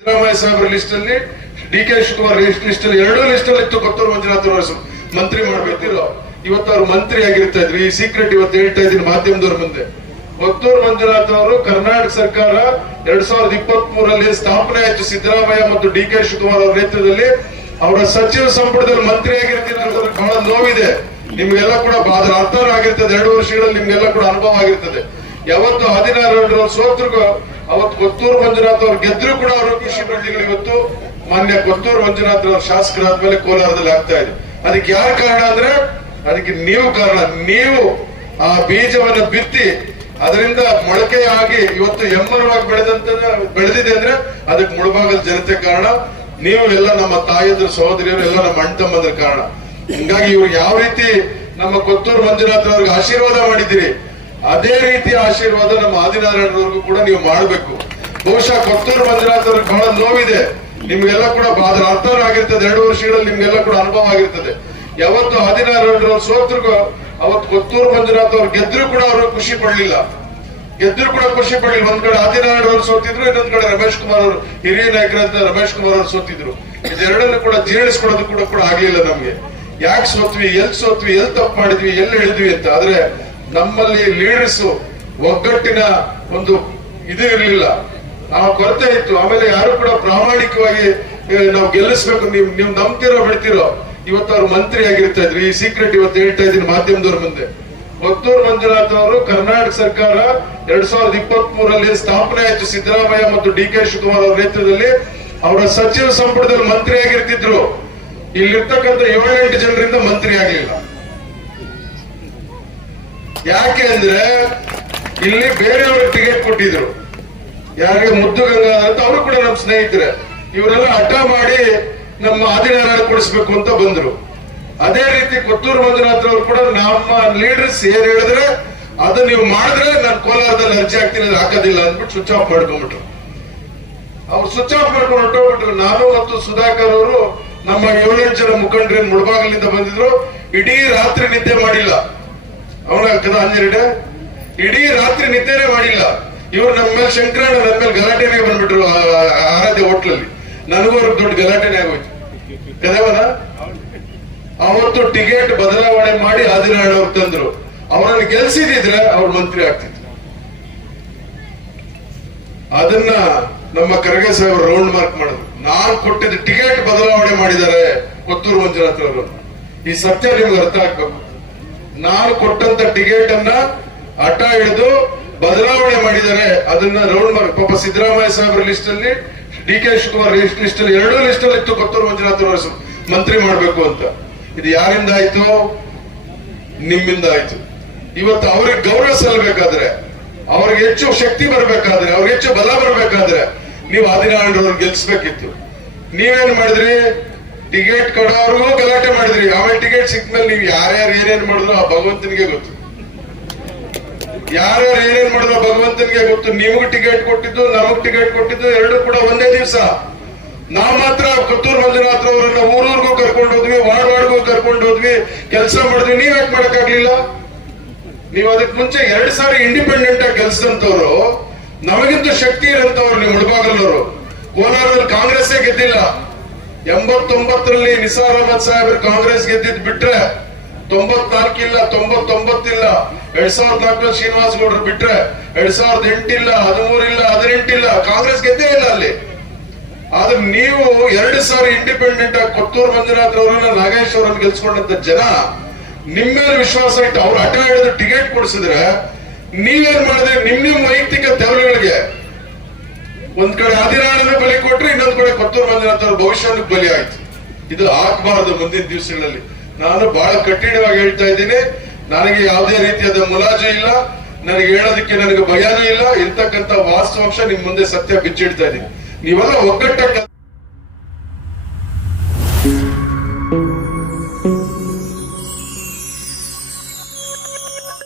ಸಿದ್ದರಾಮಯ್ಯ ಸಾಹೇಬ್ರ ಲಿಸ್ಟ್ ಅಲ್ಲಿ, D K Shivakumar list ಅಲ್ಲಿ ಎರಡೂ ಲಿಸ್ಟ್ ಅಲ್ಲಿ ಇತ್ತು ಕೊತ್ತೂರು ಮಂಜುನಾಥ್ ಮಂತ್ರಿ ಮಾಡ್ಬೇಕಿರೋ, ಇವತ್ತು ಅವ್ರು ಮಂತ್ರಿ ಆಗಿರ್ತಾ ಇದ್ರು. ಈ ಸೀಕ್ರೆಟ್ ಇವತ್ತು ಹೇಳ್ತಾ ಇದ್ದೀನಿ ಮಾಧ್ಯಮದವ್ರ ಮುಂದೆ. ಕೊತ್ತೂರು ಮಂಜುನಾಥ್ ಅವರು ಕರ್ನಾಟಕ ಸರ್ಕಾರ ಎರಡ್ ಸಾವಿರದ ಇಪ್ಪತ್ತ್ ಮೂರಲ್ಲಿ ಸ್ಥಾಪನೆ ಆಯ್ತು ಸಿದ್ದರಾಮಯ್ಯ ಮತ್ತು ಡಿ ಕೆ ಶಿವಕುಮಾರ್ ಅವರ ನೇತೃತ್ವದಲ್ಲಿ. ಅವರ ಸಚಿವ ಸಂಪುಟದಲ್ಲಿ ಮಂತ್ರಿ ಆಗಿರ್ತಿದ್ರು ಬಹಳ ನೋವಿದೆ. ನಿಮ್ಗೆಲ್ಲ ಕೂಡ ಅದ್ರ ಅರ್ಥನೂ ಆಗಿರ್ತದೆ. ಎರಡು ವರ್ಷಗಳಲ್ಲಿ ನಿಮ್ಗೆಲ್ಲ ಕೂಡ ಅನುಭವ ಆಗಿರ್ತದೆ. ಯಾವತ್ತು ಹದಿನಾರರ ಸೋತ್ರಿಗೂ ಅವತ್ತು ಕೊತ್ತೂರು ಮಂಜುನಾಥ್ ಅವ್ರು ಗೆದ್ರು ಕೂಡ ಅವರು ಕೃಷಿ ಇವತ್ತು ಮಾನ್ಯ ಕೊತ್ತೂರು ಮಂಜುನಾಥ್ ಅವ್ರ ಶಾಸಕರಾದ್ಮೇಲೆ ಕೋಲಾರದಲ್ಲಿ ಆಗ್ತಾ ಇದೆ. ಅದಕ್ಕೆ ಯಾರ ಕಾರಣ ಅಂದ್ರೆ, ಅದಕ್ಕೆ ನೀವು ಕಾರಣ. ನೀವು ಆ ಬೀಜವನ್ನ ಬಿತ್ತಿ, ಅದರಿಂದ ಮೊಳಕೆ ಆಗಿ ಇವತ್ತು ಎಮ್ಮರವಾಗಿ ಬೆಳೆದಂತ ಬೆಳೆದಿದೆ ಅಂದ್ರೆ ಅದಕ್ಕೆ ಮುಳುಭಾಗದ ಜನತೆ ಕಾರಣ. ನೀವು ಎಲ್ಲ ನಮ್ಮ ತಾಯಂದ್ರ ಸಹೋದರಿಯರು ಎಲ್ಲ ನಮ್ಮ ಅಣ್ಣ ತಮ್ಮಂದ್ರ ಕಾರಣ. ಹಿಂಗಾಗಿ ಇವ್ರು ಯಾವ ರೀತಿ ನಮ್ಮ ಕೊತ್ತೂರು ಮಂಜುನಾಥ್ ಅವ್ರಿಗೆ ಆಶೀರ್ವಾದ ಮಾಡಿದ್ದೀರಿ ಅದೇ ರೀತಿಯ ಆಶೀರ್ವಾದ ನಮ್ಮ ಆದಿನಾರಾಯಣರವರೆಗೂ ಕೂಡ ನೀವು ಮಾಡಬೇಕು. ಬಹುಶಃ ಕೊತ್ತೂರು ಮಂಜುನಾಥ್ ಅವ್ರಿಗೆ ಬಹಳ ನೋವಿದೆ. ನಿಮ್ಗೆಲ್ಲ ಕೂಡ ಅದರ ಅರ್ಥನೂ ಆಗಿರ್ತದೆ. ಎರಡು ವರ್ಷಗಳಲ್ಲಿ ನಿಮ್ಗೆಲ್ಲ ಕೂಡ ಅನುಭವ ಆಗಿರ್ತದೆ. ಯಾವತ್ತು ಆದಿನಾರಾಯಣರವ್ರು ಸೋತ್ರಿಗೂ, ಅವತ್ತು ಕೊತ್ತೂರು ಮಂಜುನಾಥ್ ಅವ್ರು ಗೆದ್ರು ಕೂಡ ಅವರು ಖುಷಿ ಪಡ್ಲಿಲ್ಲ. ಗೆದ್ರು ಕೂಡ ಖುಷಿ ಪಡ್ಲಿಲ್ಲ. ಒಂದ್ ಕಡೆ ಆದಿನಾರಾಯಣ ಅವರು ಸೋತಿದ್ರು, ಇನ್ನೊಂದ್ ಕಡೆ ರಮೇಶ್ ಕುಮಾರ್ ಅವರು, ಹಿರಿಯ ನಾಯಕರಂತ ರಮೇಶ್ ಕುಮಾರ್ ಅವರು ಸೋತಿದ್ರು. ಇದೆರಡನ್ನು ಕೂಡ ಜೀರ್ಣಿಸ್ಕೊಳ್ಳೋದು ಕೂಡ ಕೂಡ ಆಗ್ಲಿಲ್ಲ ನಮ್ಗೆ. ಯಾಕೆ ಸೋತ್ವಿ, ಎಲ್ ಸೋತ್ವಿ, ಎಲ್ ತಪ್ಪು ಮಾಡಿದ್ವಿ, ಎಲ್ಲಿ ಹೇಳಿದ್ವಿ ಅಂತ. ಆದ್ರೆ ನಮ್ಮಲ್ಲಿ ಲೀಡರ್ಸ್ ಒಗ್ಗಟ್ಟಿನ ಒಂದು ಇದು ಇರಲಿಲ್ಲ. ಆ ಕೊರತೆ ಇತ್ತು. ಆಮೇಲೆ ಯಾರು ಕೂಡ ಪ್ರಾಮಾಣಿಕವಾಗಿ ನಾವು ಗೆಲ್ಲಿಸ್ಬೇಕು. ನೀವು, ನೀವ್ ನಂಬ್ತಿರೋ ಬಿಡ್ತಿರೋ. ಇವತ್ತು ಅವ್ರು ಮಂತ್ರಿ ಆಗಿರ್ತಾ ಇದ್ರು. ಈ ಸೀಕ್ರೆಟ್ ಇವತ್ತು ಹೇಳ್ತಾ ಇದ್ದೀನಿ ಮಾಧ್ಯಮದವ್ರ ಮುಂದೆ. ಒತ್ತೂರು ಮಂಜುನಾಥ್ ಅವರು ಕರ್ನಾಟಕ ಸರ್ಕಾರ ಎರಡ್ ಸಾವಿರದ ಇಪ್ಪತ್ತ್ ಮೂರಲ್ಲಿ ಸ್ಥಾಪನೆ ಆಯ್ತು. ಸಿದ್ದರಾಮಯ್ಯ ಮತ್ತು ಡಿ ಕೆ ಶಿವಕುಮಾರ್ ಅವರ ನೇತೃತ್ವದಲ್ಲಿ. ಅವರ ಸಚಿವ ಸಂಪುಟದಲ್ಲಿ ಮಂತ್ರಿ ಆಗಿರ್ತಿದ್ರು. ಇಲ್ಲಿರ್ತಕ್ಕಂಥ ಏಳೆಂಟು ಜನರಿಂದ ಮಂತ್ರಿ ಆಗ್ಲಿಲ್ಲ. ಯಾಕೆ ಅಂದ್ರೆ ಇಲ್ಲಿ ಬೇರೆಯವ್ರಿಗೆ ಟಿಕೆಟ್ ಕೊಟ್ಟಿದ್ರು. ಯಾರಿಗೆ ಮುದ್ದು ಗಂಗಾ ಅಂತ ಅವರು ಕೂಡ ನಮ್ಮ ಸ್ನೇಹಿತರೆ. ಇವರೆಲ್ಲ ಹಠ ಮಾಡಿ ನಮ್ಮ ಆದಿನಾರಾಯಣ ಕೊಡಿಸ್ಬೇಕು ಅಂತ ಬಂದ್ರು. ಅದೇ ರೀತಿ ಕೊತ್ತೂರು ಮಂಜುನಾಥ್ ಅವರು ಕೂಡ ನಮ್ಮ ಲೀಡರ್ಸ್ ಏನ್ ಹೇಳಿದ್ರೆ, ಅದು ನೀವು ಮಾಡಿದ್ರೆ ನಾನು ಕೋಲಾರದಲ್ಲಿ ಅರ್ಜಿ ಹಾಕ್ತೀನಿ ಹಾಕೋದಿಲ್ಲ ಅಂದ್ಬಿಟ್ಟು ಸ್ವಿಚ್ ಆಫ್ ಮಾಡ್ಕೊಂಡ್ಬಿಟ್ರು. ಅವ್ರು ಸ್ವಿಚ್ ಆಫ್ ಮಾಡ್ಕೊಂಡು ಹೊರಟೋಗ್ಬಿಟ್ರು. ನಾನು ಮತ್ತು ಸುಧಾಕರ್ ಅವರು ನಮ್ಮ ಏಳೆಂಟು ಜನ ಮುಖಂಡರು ಮುಳಬಾಗಲಿಂದ ಬಂದಿದ್ರು. ಇಡೀ ರಾತ್ರಿ ನಿದ್ದೆ ಮಾಡಿಲ್ಲ. ಅವನ ಕದ ಹನ್ನೆರಡು? ಇಡೀ ರಾತ್ರಿ ನಿದ್ದೆನೆ ಮಾಡಿಲ್ಲ. ಇವ್ರು ನಮ್ಮ ಮೇಲೆ ಶಂಕರಣ್ಣ ನನ್ನ ಮೇಲೆ ಗಲಾಟೆನೆ ಬಂದ್ಬಿಟ್ರು ಆರಾಧ್ಯ ಹೋಟ್ಲಲ್ಲಿ. ನನಗೂ ಅವ್ರಿಗೆ ದೊಡ್ಡ ಗಲಾಟೆನೆ ಆಗೋಯ್ತು. ಕದೇವನ? ಅವತ್ತು ಟಿಕೆಟ್ ಬದಲಾವಣೆ ಮಾಡಿ ಆದಿನಾರಾಯಣ ಅವ್ರು ತಂದ್ರು. ಅವರನ್ನು ಗೆಲ್ಸಿದಿದ್ರೆ ಅವ್ರು ಮಂತ್ರಿ ಆಗ್ತಿದ್ರು. ಅದನ್ನ ನಮ್ಮ ಖರ್ಗೆ ಸಾಹೇಬ್ ರೌಂಡ್ ಮಾರ್ಕ್ ಮಾಡಿದ್ರು. ನಾನ್ ಕೊಟ್ಟಿದ್ದ ಟಿಕೆಟ್ ಬದಲಾವಣೆ ಮಾಡಿದ್ದಾರೆ, ಕೊತ್ತೂರು ಮಂಜುನಾಥ್ ಅವರು ಈ ಸತ್ಯ ನಿಮ್ಗೆ ಅರ್ಥ ಆಗ್ಬೇಕು. ನಾನು ಕೊಟ್ಟಂತ ಟಿಕೆಟ್ ಅನ್ನ ಹಠ ಹಿಡಿದು ಬದಲಾವಣೆ ಮಾಡಿದ್ದಾರೆ. ಅದನ್ನ ರೌಂಡ್ ಮಾರ್ಕ್. ಪಾಪ ಸಿದ್ದರಾಮಯ್ಯ ಸಾಹೇಬ್ರ ಲಿಸ್ಟ್ ಅಲ್ಲಿ ಡಿ ಕೆ ಶಿವಕುಮಾರ್ ಲಿಸ್ಟ್ ಅಲ್ಲಿ ಎರಡೂ ಲಿಸ್ಟ್ ಅಲ್ಲಿ ಇತ್ತು. ಕೊತ್ತೂರು ಮಂಜುನಾಥ್ ಮಂತ್ರಿ ಮಾಡ್ಬೇಕು ಅಂತ. ಇದು ಯಾರಿಂದ ಆಯ್ತು? ನಿಮ್ಮಿಂದ ಆಯ್ತು. ಇವತ್ತು ಅವ್ರಿಗೆ ಗೌರವ ಸಲ್ಲಬೇಕಾದ್ರೆ, ಅವ್ರಿಗೆ ಹೆಚ್ಚು ಶಕ್ತಿ ಬರಬೇಕಾದ್ರೆ, ಅವ್ರಿಗೆ ಹೆಚ್ಚು ಬಲ ಬರಬೇಕಾದ್ರೆ, ನೀವು ಆದಿನಾರಾಯಣರವ್ರನ್ನ ಗೆಲ್ಸ್ಬೇಕಿತ್ತು. ನೀವೇನ್ ಮಾಡಿದ್ರಿ? ಟಿಕೆಟ್ ಕೊಡೋರ್ಗೂ ಗಲಾಟೆ ಮಾಡಿದ್ರಿ. ಆಮೇಲೆ ಟಿಕೆಟ್ ಸಿಕ್ಮೇಲೆ ನೀವು ಯಾರ್ಯಾರು ಏನೇನ್ ಮಾಡಿದ್ರು ಆ ಭಗವಂತನಿಗೆ ಗೊತ್ತು. ಯಾರ್ಯಾರು ಏನೇನ್ ಮಾಡಿದ್ರು ಭಗವಂತನಿಗೆ ಗೊತ್ತು. ನಿಮಗೂ ಟಿಕೆಟ್ ಕೊಟ್ಟಿದ್ದು, ನಮಗ್ ಟಿಕೆಟ್ ಕೊಟ್ಟಿದ್ದು ಎರಡು ಕೂಡ ಒಂದೇ ದಿವಸ. ನಾವ್ ಮಾತ್ರ ಪುತ್ತೂರ್ ಮಂಜುನಾಥ್ ಅವರನ್ನ ಊರೂರ್ಗೂ ಕರ್ಕೊಂಡು ಹೋದ್ವಿ, ವಾರ್ಡ್ ವಾರ್ಡ್ಗೂ ಕರ್ಕೊಂಡು ಹೋದ್ವಿ. ಕೆಲಸ ಮಾಡಿದ್ವಿ. ನೀವ್ ಯಾಕೆ ಮಾಡಕ್ಕಾಗ್ಲಿಲ್ಲ? ನೀವು ಅದಕ್ಕೆ ಮುಂಚೆ ಎರಡ್ ಸಾರಿ ಇಂಡಿಪೆಂಡೆಂಟ್ ಆಗಿ ಕೆಲ್ಸದಂತವ್ರು ನಮಗಿಂತ ಶಕ್ತಿ ಇರಂತವ್ರು ನೀವು ಮುಳಬಾಗಲವರು ಕೋಲಾರದಲ್ಲಿ ಕಾಂಗ್ರೆಸ್ಸೇ ಗೆದ್ದಿಲ್ಲ. ಎಂಬತ್ತೊಂಬತ್ತರಲ್ಲಿ ನಿಸಾರ್ ಅಹಮದ್ ಸಾಹೇಬ್ರು ಕಾಂಗ್ರೆಸ್ ಗೆದ್ದಿದ್ ಬಿಟ್ರೆ ತೊಂಬತ್ನಾಲ್ಕಿಲ್ಲ, ತೊಂಬತ್ತೊಂಬತ್ತಿಲ್ಲ, ಎರಡ್ ಸಾವಿರದ ನಾಲ್ಕರಲ್ಲಿ ಶ್ರೀನಿವಾಸ್ ಗೌಡ್ರು ಬಿಟ್ರೆ ಎರಡ್ ಸಾವಿರದ ಎಂಟಿಲ್ಲ, ಹದಿಮೂರಿಲ್ಲ, ಹದಿನೆಂಟಿಲ್ಲ ಕಾಂಗ್ರೆಸ್ ಗೆದ್ದೇ ಇಲ್ಲ ಅಲ್ಲಿ. ಆದ್ರೆ ನೀವು ಎರಡು ಸಾರಿ ಇಂಡಿಪೆಂಡೆಂಟ್ ಆಗಿ ಕೊತ್ತೂರು ಮಂಜುನಾಥ್ ಅವರನ್ನ ನಾಗೇಶ್ ಅವರನ್ನ ಗೆಲ್ಸ್ಕೊಂಡಂತ ಜನ, ನಿಮ್ಮ ಮೇಲೆ ವಿಶ್ವಾಸ ಇಟ್ಟು ಅವ್ರು ಹಠ ಹಿಡಿದು ಟಿಕೆಟ್ ಕೊಡಿಸಿದ್ರೆ ನೀವೇನ್ ಮಾಡಿದ್ರೆ? ನಿಮ್ ನಿಮ್ ವೈಯಕ್ತಿಕ ತೆರವುಗಳಿಗೆ ಒಂದ್ ಕಡೆ ಆದಿನಾರಾಯಣ ಬಲಿ ಕೊಟ್ರೆ ಇನ್ನೊಂದು ಕಡೆ ಕೊತ್ತೂರು ಭವಿಷ್ಯವನ್ನು ಭವಿಷ್ಯಕ್ಕೆ ಬಲಿ ಆಯ್ತು. ಇದು ಆಗಬಾರದು ಮುಂದಿನ ದಿವಸಗಳಲ್ಲಿ. ನಾನು ಬಹಳ ಕಠಿಣವಾಗಿ ಹೇಳ್ತಾ ಇದ್ದೀನಿ. ನನಗೆ ಯಾವುದೇ ರೀತಿಯಾದ ಮುಲಾಜು ಇಲ್ಲ. ನನಗೆ ಹೇಳೋದಕ್ಕೆ ನನಗೆ ಭಯನೂ ಇಲ್ಲ. ಇರ್ತಕ್ಕಂಥ ವಾಸ್ತವಾಂಶ ನಿಮ್ ಮುಂದೆ ಸತ್ಯ ಬಿಚ್ಚಿಡ್ತಾ ಇದ್ದೀನಿ. ನೀವೆಲ್ಲ ಒಗ್ಗಟ್ಟ